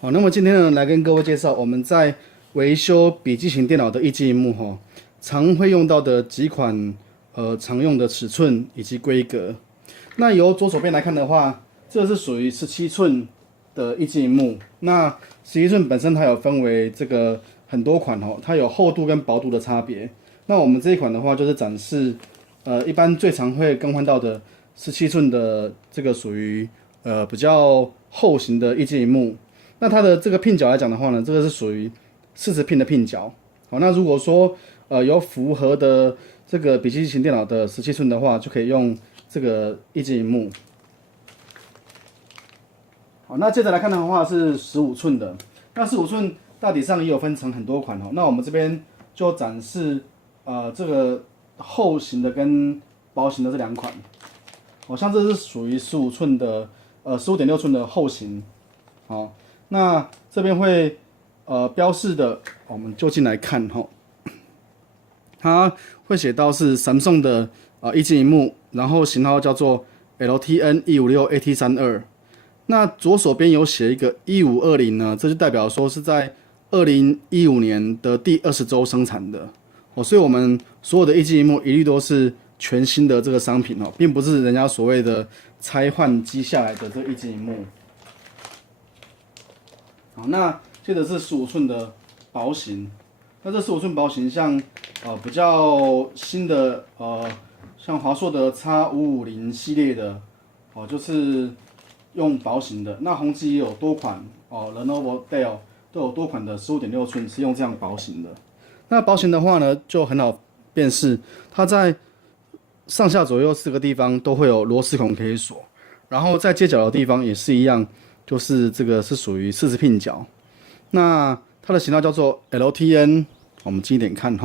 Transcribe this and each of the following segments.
好，那么今天呢，来跟各位介绍我们在维修笔记型电脑的液晶萤幕常会用到的几款常用的尺寸以及规格。那由左手边来看的话，这是属于17寸的液晶萤幕。那11寸本身它有分为这个很多款它有厚度跟薄度的差别。那我们这一款的话，就是展示一般最常会更换到的17寸的这个属于比较厚型的液晶萤幕。那它的这个拼角来讲的话呢，这个是属于40拼的拼角。好，那如果说有符合的这个笔记型电脑的17寸的话，就可以用这个液晶萤幕。好，那接着来看的话是15寸的。那15寸大体上也有分成很多款那我们这边就展示这个厚型的跟薄型的这两款。好，像这是属于15寸的15.6寸的厚型。好。那这边会标示的，我们就进来看它会写到是 Samsung 的液晶萤幕，然后型号叫做 LTN156AT32。那左手边有写一个1520呢，这就代表说是在2015年的第20周生产的所以我们所有的液晶萤幕一律都是全新的这个商品并不是人家所谓的拆换机下来的这个液晶萤幕。好，那接着是15寸的薄型。那这15寸薄型像比较新的像华硕的 X550 系列的就是用薄型的。那宏基也有多款Lenovo Dell 都有多款的15.6寸是用这样薄型的。那薄型的话呢，就很好辨识，它在上下左右4个地方都会有螺丝孔可以锁，然后在接角的地方也是一样。就是这个是属于40拼角，那它的型号叫做 LTN， 我们近一点看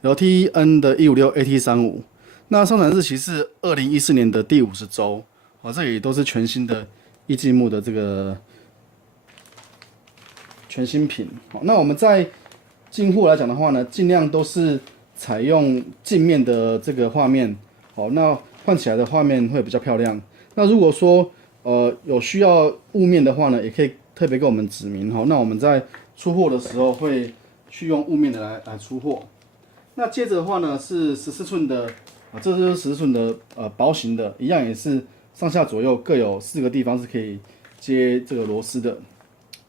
LTN 的156AT35，那生产日期是2014年的第50周，这里都是全新的液晶幕的这个全新品。那我们在进货来讲的话呢，尽量都是采用镜面的这个画面，那换起来的画面会比较漂亮。那如果说有需要雾面的话呢，也可以特别跟我们指明那我们在出货的时候会去用雾面的来出货。那接着的话呢是14寸的这就是14寸的薄型的，一样也是上下左右各有4个地方是可以接这个螺丝的。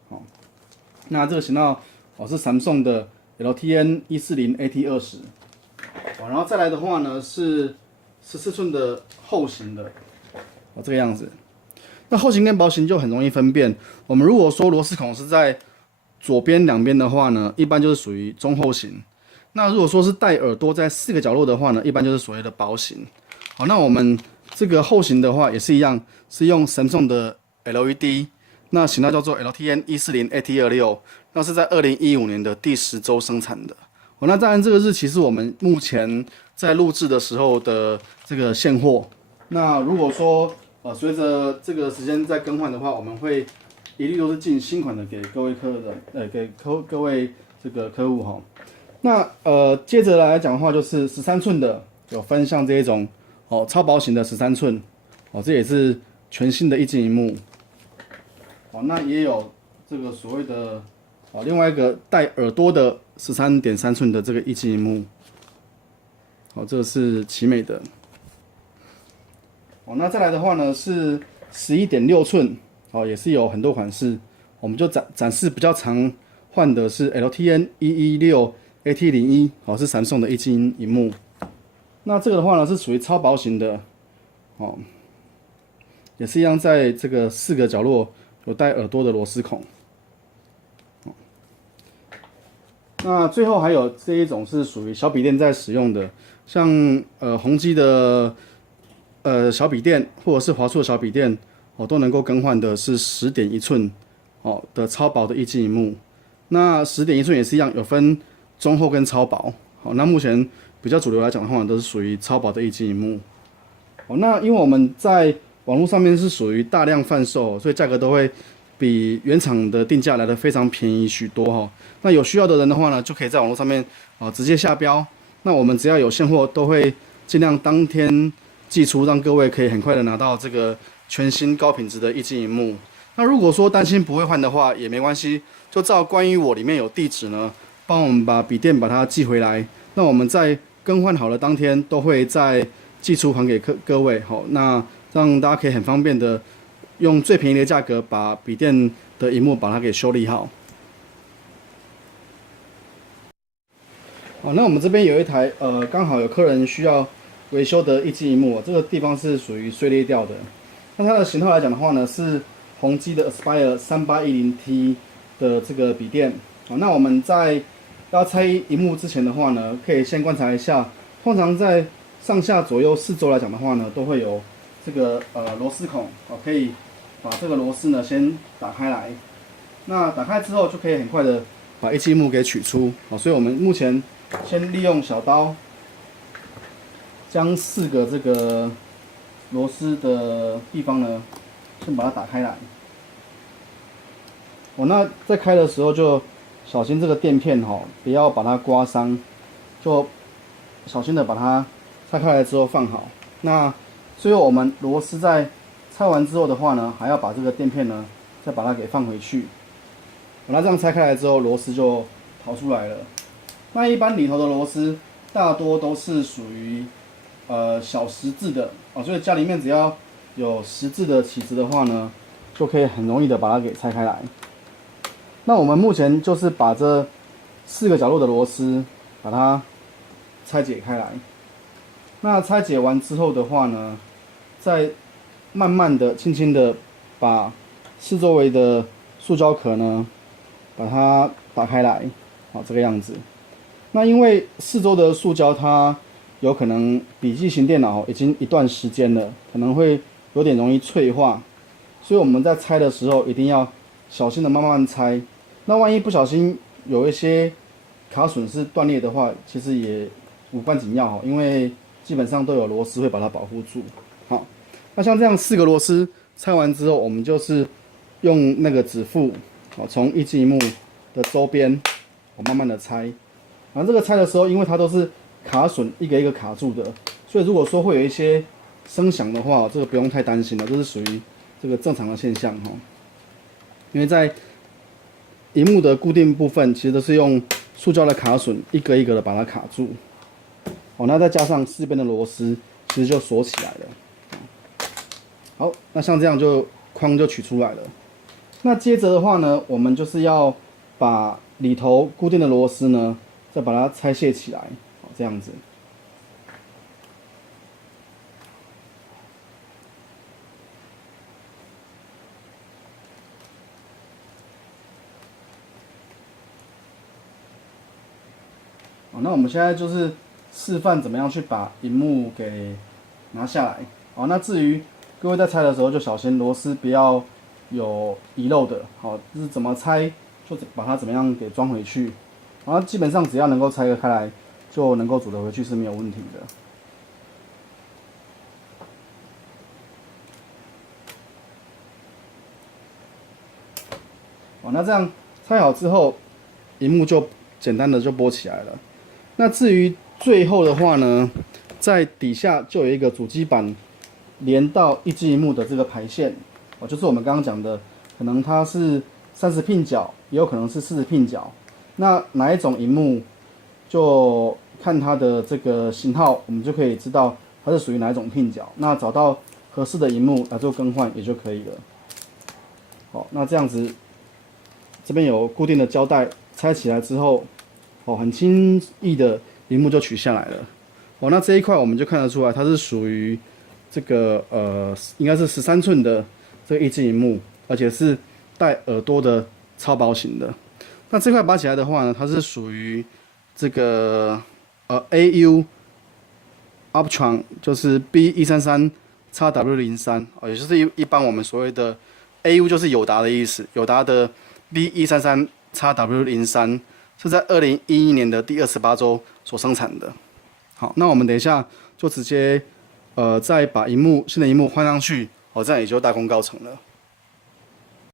好，那这个型号是 Samsung 的 LTN140AT20。然后再来的话呢是14寸的厚型的这个样子。那厚型跟薄型就很容易分辨。我们如果说螺丝孔是在左边两边的话呢，一般就是属于中厚型。那如果说是带耳朵在4个角落的话呢，一般就是所谓的薄型。好，那我们这个厚型的话也是一样，是用 Samsung 的 LED， 那型号叫做 LTN140AT26， 那是在2015年的第10周生产的。那当然这个日期是我们目前在录制的时候的这个现货。那如果说随着这个时间在更换的话，我们会一律都是进新款的给各位给各位这个客户那接着来讲的话，就是13寸的有分像这一种超薄型的13寸这也是全新的液晶萤幕那也有这个所谓的另外一个带耳朵的13.3寸的这个液晶萤幕这个是奇美的。那再来的话呢是11.6寸也是有很多款式，我们就展示比较常换的是 LTN116AT01是 Samsung 的液晶萤幕。那这个的话呢是属于超薄型的也是一样在这个4个角落有带耳朵的螺丝孔。那最后还有这一种是属于小笔电在使用的，像宏基的小笔电或者是华硕的小笔电都能够更换的是10.1寸的超薄的液晶萤幕。那10.1寸也是一样有分中厚跟超薄。那目前比较主流来讲的话，都是属于超薄的液晶萤幕。那因为我们在网络上面是属于大量贩售，所以价格都会比原厂的定价来的非常便宜许多那有需要的人的话呢，就可以在网络上面直接下标。那我们只要有现货，都会尽量当天寄出，让各位可以很快的拿到这个全新高品质的液晶萤幕。那如果说担心不会换的话，也没关系，就照关于我里面有地址呢，帮我们把笔电把它寄回来。那我们在更换好的当天，都会再寄出还给各位。好，那让大家可以很方便的用最便宜的价格把笔电的萤幕把它给修理好。好，那我们这边有一台刚好有客人需要维修的液晶萤幕，这个地方是属于碎裂掉的。那它的型号来讲的话呢，是宏基的 Aspire 3810T 的这个笔电。好，那我们在要拆萤幕之前的话呢，可以先观察一下，通常在上下左右四周来讲的话呢，都会有这个螺丝孔，可以把这个螺丝呢先打开来。那打开之后就可以很快的把液晶萤幕给取出。好，所以我们目前先利用小刀将4个这个螺丝的地方呢，先把它打开来。那在开的时候就小心这个垫片不要把它刮伤，就小心的把它拆开来之后放好。那最后我们螺丝在拆完之后的话呢，还要把这个垫片呢再把它给放回去。那这样拆开来之后，螺丝就逃出来了。那一般里头的螺丝大多都是属于小十字的所以家里面只要有十字的起子的话呢，就可以很容易的把它给拆开来。那我们目前就是把这4个角落的螺丝把它拆解开来。那拆解完之后的话呢，再慢慢的、轻轻的把四周围的塑胶壳呢，把它打开来，好，这个样子。那因为四周的塑胶它有可能笔记型电脑已经一段时间了，可能会有点容易脆化，所以我们在拆的时候一定要小心的慢慢拆。那万一不小心有一些卡榫是断裂的话，其实也无关紧要因为基本上都有螺丝会把它保护住。好，那像这样4个螺丝拆完之后，我们就是用那个指腹从液晶萤幕的周边慢慢的拆。然后这个拆的时候，因为它都是卡榫一个一个卡住的，所以如果说会有一些声响的话，这个不用太担心了，这是属于这个正常的现象因为在萤幕的固定部分，其实都是用塑胶的卡榫一个一个的把它卡住。那再加上4边的螺丝，其实就锁起来了。好，那像这样框就取出来了。那接着的话呢，我们就是要把里头固定的螺丝呢，再把它拆卸起来，这样子。那我们现在就是示范怎么样去把萤幕给拿下来。那至于各位在拆的时候，就小心螺丝不要有遗漏的。就是怎么拆就把它怎么样给装回去。基本上只要能够拆得开来，就能够组得回去是没有问题的。那这样拆好之后，萤幕就简单的就拨起来了。那至于最后的话呢，在底下就有一个主机板连到液晶萤幕的这个排线，就是我们刚刚讲的，可能它是30拼角，也有可能是40拼角。那哪一种萤幕，就看它的这个型号，我们就可以知道它是属于哪一种拼角。那找到合适的萤幕来做更换也就可以了。好，那这样子，这边有固定的胶带，拆起来之后，很轻易的萤幕就取下来了。那这一块我们就看得出来，它是属于这个应该是13寸的这个液晶萤幕，而且是带耳朵的超薄型的。那这块拔起来的话呢，它是属于这个AU Optron， 就是 B133XW03，也就是一般我们所谓的 AU 就是友达的意思，友达的 B133XW03 是在2011年的第28周所生产的。好，那我们等一下就直接再把新的萤幕换上去，这样也就大功告成了。